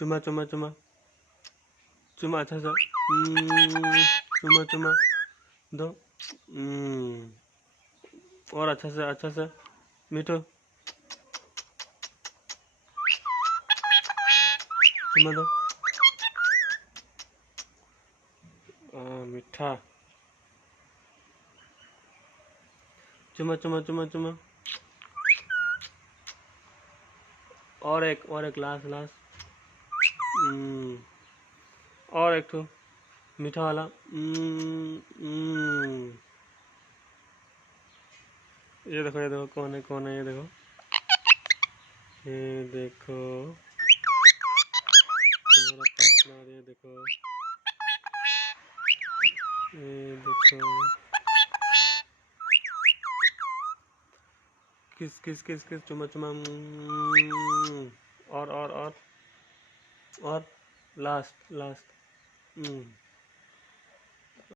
चुमा चुमा चुमा चुमा अच्छा सा। चुमा चुमा दो। और अच्छा सा मीठो चुमा दो। मीठा चुमा चुमा चुमा चुमा। और एक लास्ट लास्ट। और एक तो मीठा वाला। ये देखो कौन है ये देखो। ये देखो तुम्हारा पार्टनर। ये देखो ये देखो। किस किस किस किस चुमा चुमा। और लास्ट लास्ट।